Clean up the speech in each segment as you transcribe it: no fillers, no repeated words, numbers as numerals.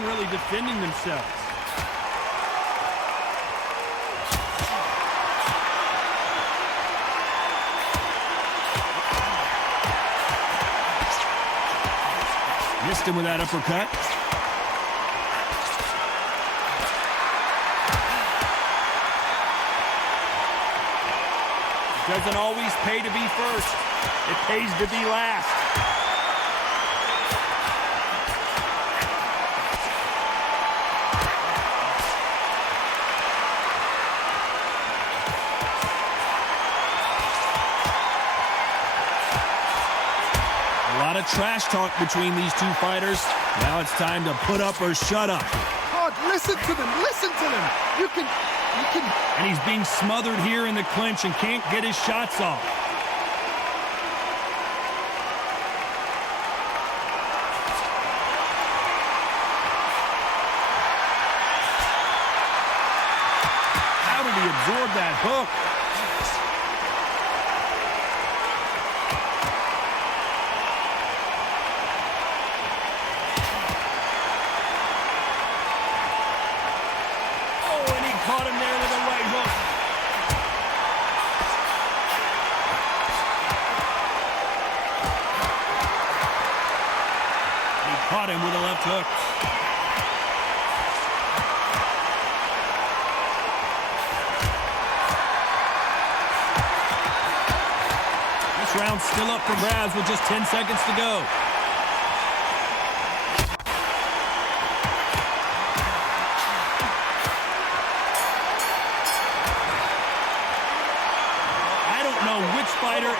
man really defending themselves. Missed him with that uppercut. It doesn't always pay to be first. It pays to be last. A lot of trash talk between these two fighters. Now it's time to put up or shut up. God, listen to them. Listen to them. You can... And he's being smothered here in the clinch and can't get his shots off. How did he absorb that hook? Caught him there with a right hook. He caught him with a left hook. This round's still up for grabs with just 10 seconds to go. Which fighter?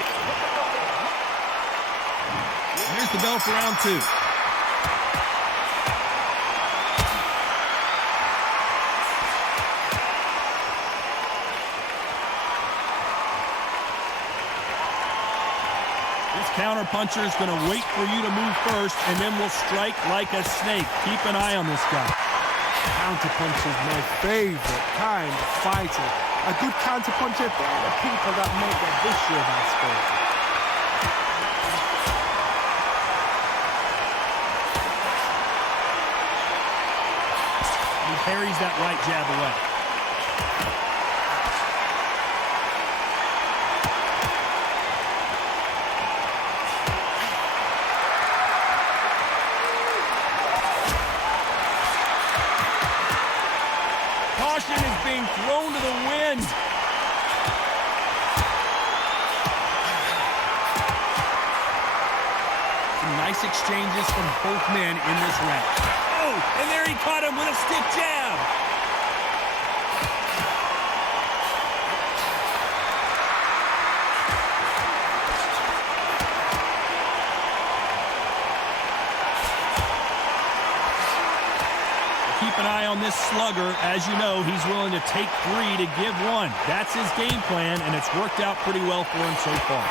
Here's the bell for round two. This counter puncher is going to wait for you to move first, and then will strike like a snake. Keep an eye on this guy. Counter puncher is my favorite kind of fighter. A good counter puncher, they're the people that make a history of our sport. He parries that right jab away. Caution is being thrown to the wind. Some nice exchanges from both men in this round. Oh, and there he caught him with a stiff jab. Keep an eye on this slugger. As you know, he's willing to take 3 to give 1. That's his game plan, and it's worked out pretty well for him so far.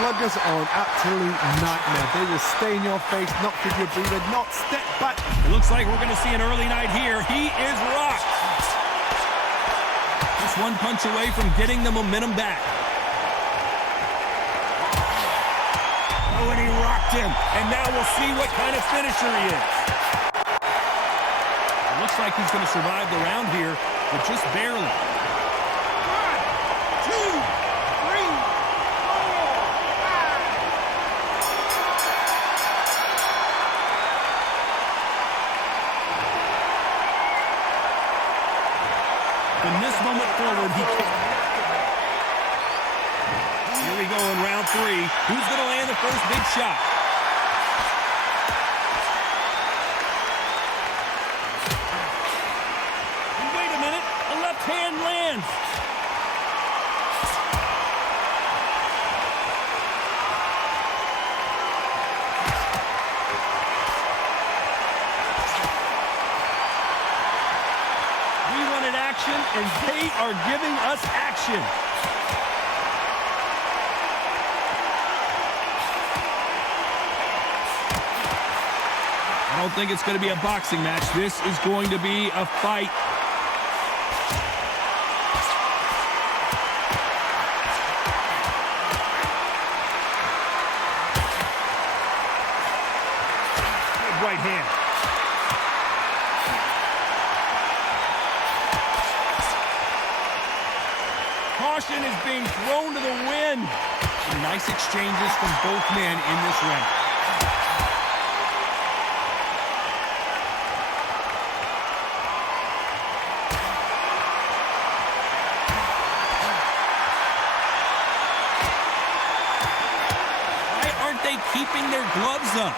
Sluggers are an absolute nightmare. They just stay in your face, not give you a breather, not step back. It looks like we're going to see an early night here. He is rocked. Just one punch away from getting the momentum back. Oh, and he rocked him. And now we'll see what kind of finisher he is. Looks like he's going to survive the round here, but just barely. 1, 2, 3, 4, 5. From this moment forward, he can't. Here we go in round 3. Who's going to land the first big shot? Hand lands. We wanted action, and they are giving us action. I don't think it's going to be a boxing match. This is going to be a fight. Right hand. being thrown to the wind. Some nice exchanges from both men in this round. Why aren't they keeping their gloves up?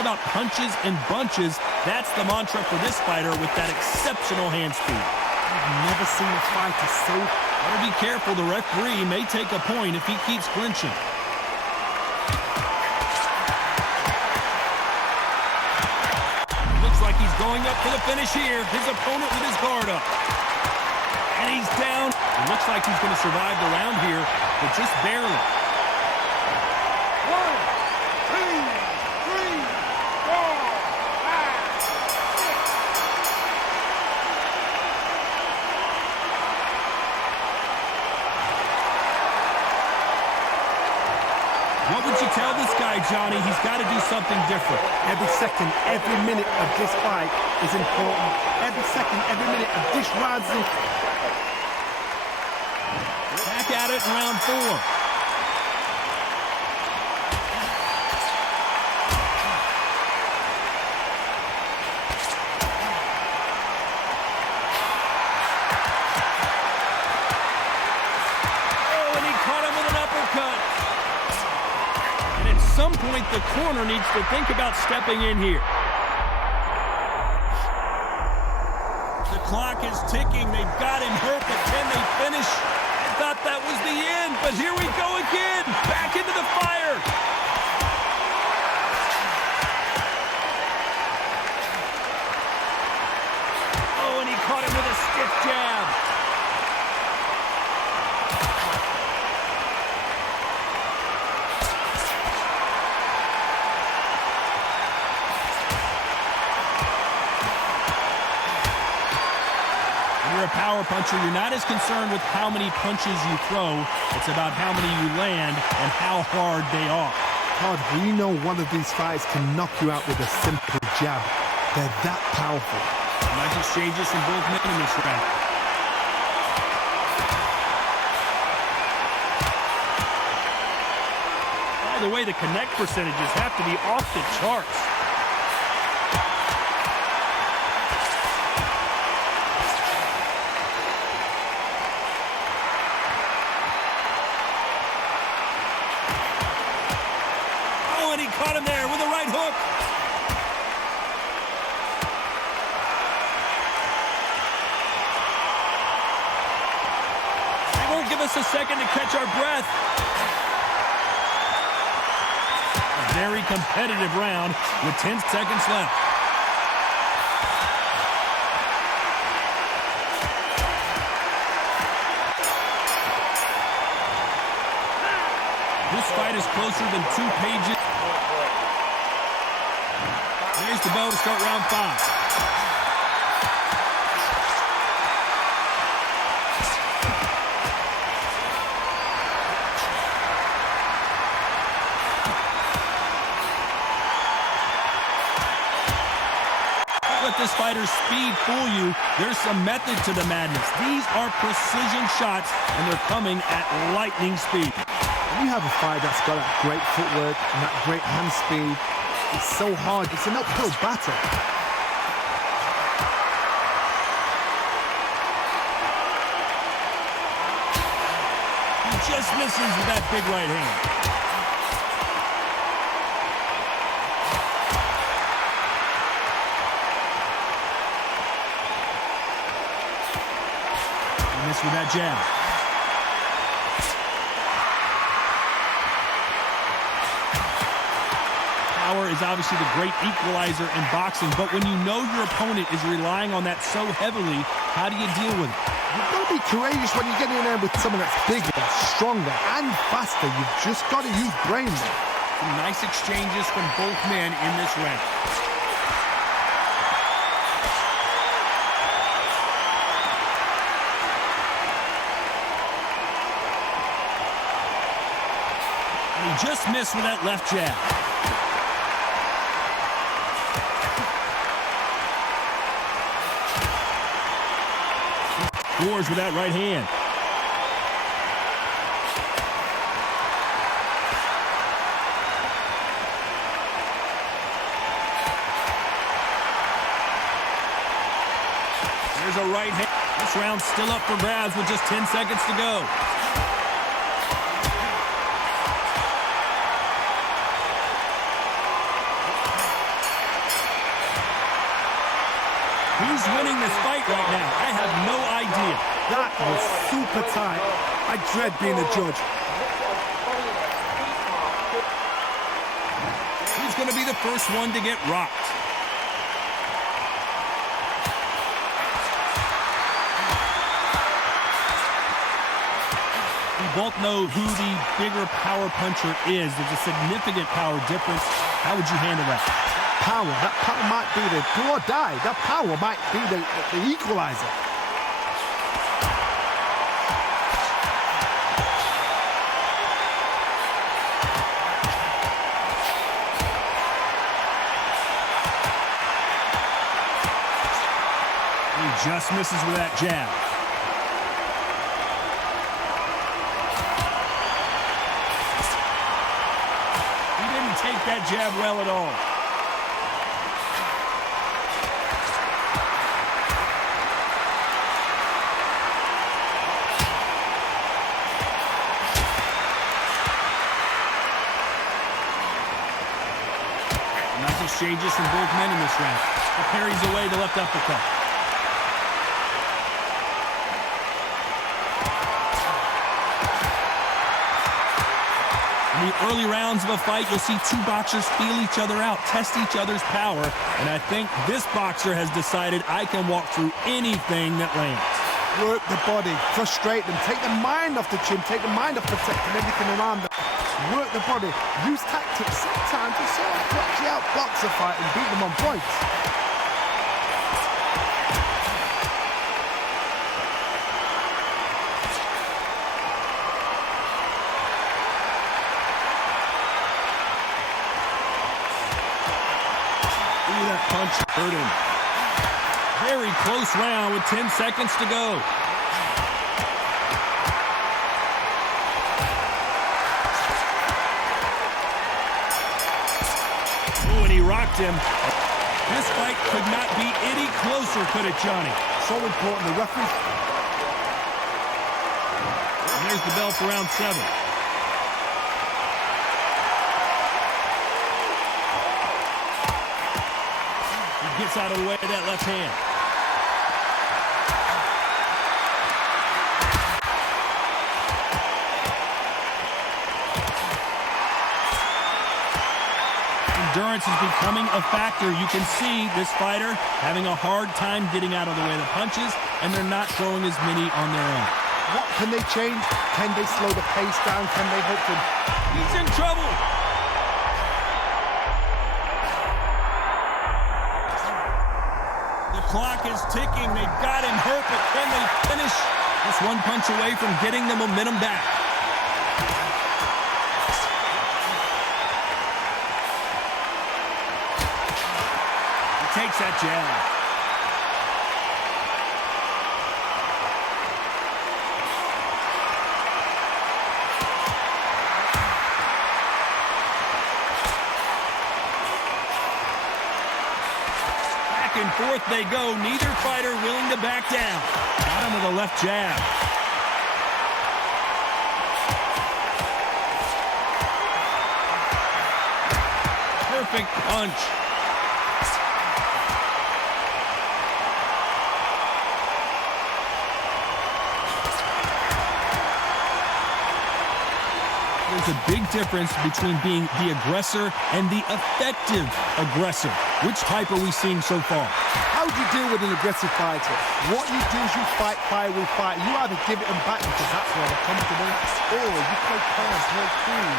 About punches and bunches. That's the mantra for this fighter with that exceptional hand speed. I've never seen a fighter so... Better be careful. The referee may take a point if he keeps clinching. Looks like he's going up for the finish here. His opponent with his guard up. And he's down. It looks like he's going to survive the round here, but just barely. What would you tell this guy, Johnny? He's got to do something different. Every second, every minute of this fight is important. Every second, every minute of this round is important. Back at it in round 4. At some point, the corner needs to think about stepping in here. The clock is ticking. They've got him hurt, but can they finish? I thought that was the end, but here we go again. Back into the fire. Oh, and he caught him with a stiff jab. You're a power puncher. You're not as concerned with how many punches you throw. It's about how many you land and how hard they are. Todd, we know one of these fighters can knock you out with a simple jab. They're that powerful. Nice exchanges from both men in this round. By the way, the connect percentages have to be off the charts. Caught him there with a right hook. They won't give us a second to catch our breath. A very competitive round with 10 seconds left. This fight is closer than 2 pages. Here's the bell to start round 5. Don't let this fighter's speed fool you. There's some method to the madness. These are precision shots, and they're coming at lightning speed. When you have a fighter that's got that great footwork and that great hand speed, it's so hard. It's an uphill battle. He just misses with that big right hand. He missed with that jab. Power is obviously the great equalizer in boxing, but when you know your opponent is relying on that so heavily, how do you deal with it? You've got to be courageous when you get in there with someone that's bigger, stronger, and faster. You've just got to use brain there. Some nice exchanges from both men in this round. And he just missed with that left jab. scores with that right hand. There's a right hand. This round's still up for grabs with just 10 seconds to go. Who's winning this fight right now? I have no idea. That was super tight. I dread being a judge. Who's going to be the first one to get rocked? We both know who the bigger power puncher is. There's a significant power difference. How would you handle that? That power might be the do or die. That power might be the equalizer. He just misses with that jab. He didn't take that jab well at all. Nice exchanges from both men in this round. He parries away the left uppercut. In the early rounds of a fight, you'll see two boxers feel each other out, test each other's power, and I think this boxer has decided I can walk through anything that lands. Work the body, frustrate them, take the mind off the chin, take the mind off protecting everything around them. Work the body, use tactics sometimes to sort of actually outbox a fight and beat them on points. Ooh, that punch hurt him. Very close round with 10 seconds to go. Oh, and he rocked him. This fight could not be any closer, could it, Johnny? So important, the referee. And there's the bell for round 7. He gets out of the way of that left hand. Endurance is becoming a factor. You can see this fighter having a hard time getting out of the way of the punches, and they're not throwing as many on their own. What can they change? Can they slow the pace down? Can they hope to... He's in trouble. The clock is ticking. They've got him hurt, but can they finish? Just one punch away from getting the momentum back. Takes that jab. Back and forth they go. Neither fighter willing to back down. Got him with a left jab. Perfect punch. There's a big difference between being the aggressor and the effective aggressor. Which type are we seeing so far? How do you deal with an aggressive fighter? What you do is you fight fire with fire. You either give it them back because that's where they're comfortable, or you play calm, play cool.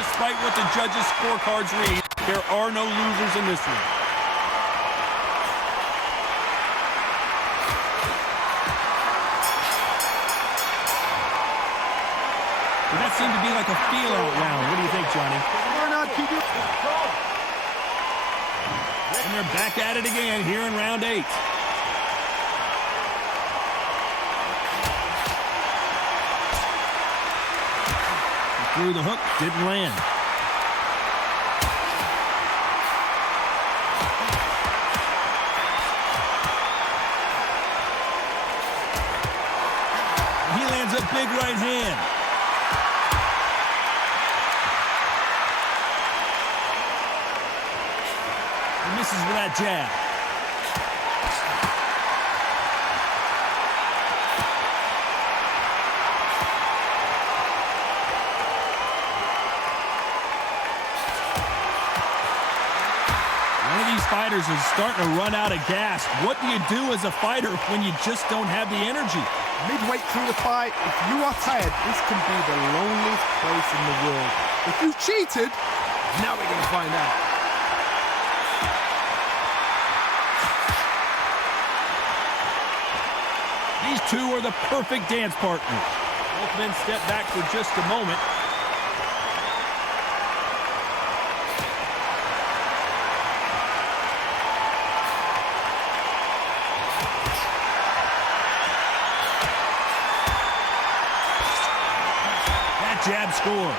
Despite what the judges' scorecards read, there are no losers in this one. That seemed to be like a feel-out round. What do you think, Johnny? Why not keep it? And they're back at it again here in round 8. through the hook, didn't land. He lands a big right hand. He misses with that jab. Fighters is starting to run out of gas. What do you do as a fighter when you just don't have the energy? Midway through the fight, if you are tired, this can be the loneliest place in the world. If you cheated, now we're going to find out. These two are the perfect dance partners. Both men step back for just a moment. Jab score.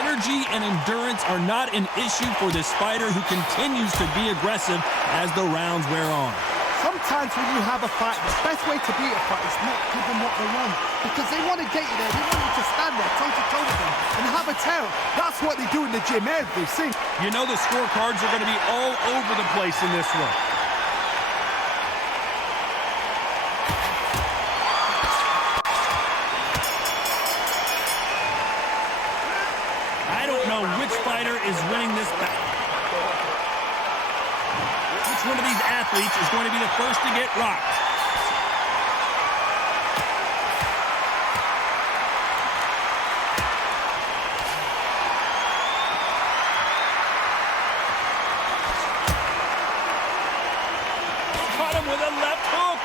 Energy and endurance are not an issue for this fighter who continues to be aggressive as the rounds wear on. Sometimes when you have a fight, the best way to beat a fight is not give them what they want. Because they want to get you there. They want you to stand there toe-to-toe with them and have a tail. That's what they do in the gym every single. You know the scorecards are going to be all over the place in this one. Is winning this battle. Which one of these athletes is going to be the first to get rocked? Caught him with a left hook.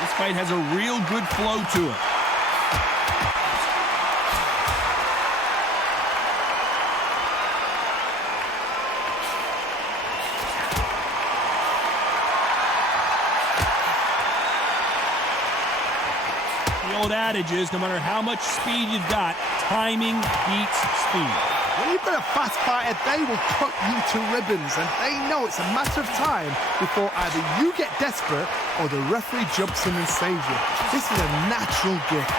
This fight has a real good flow to it. The old adage is, no matter how much speed you've got, timing beats speed. When you've got a fast fighter, they will cut you to ribbons, and they know it's a matter of time before either you get desperate or the referee jumps in and saves you. This is a natural gift.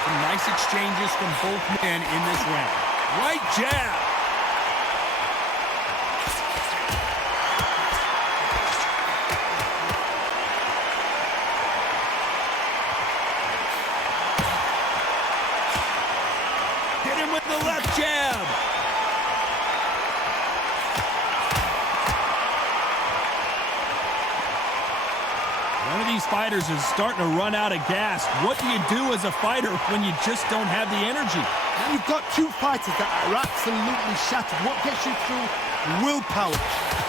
Some nice exchanges from both men in this round. Right jab. With the left jab. One of these fighters is starting to run out of gas. What do you do as a fighter when you just don't have the energy? When you've got two fighters that are absolutely shattered, what gets you through? Willpower.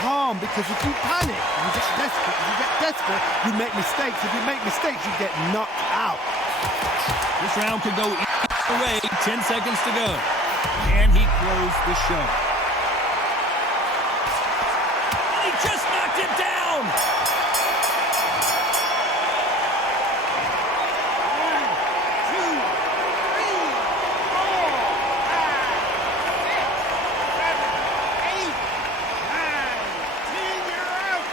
Calm, because if you panic, you get desperate. If you get desperate, you make mistakes. If you make mistakes, you get knocked out. This round could go either way. 10 seconds to go. And he closed the show. He just knocked him down! 1, 2, 3, 4, 5, 6, 7, 8, 9, 10 you're out.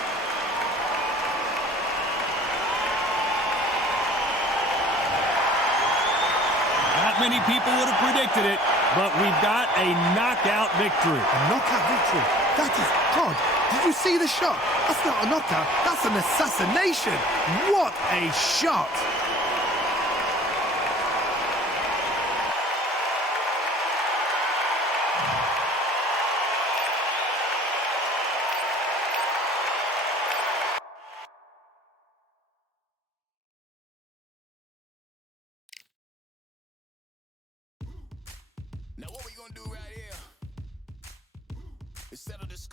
Not many people would have predicted it, but we've got a knockout victory. A knockout victory? That is God. Did you see the shot? That's not a knockout. That's an assassination. What a shot.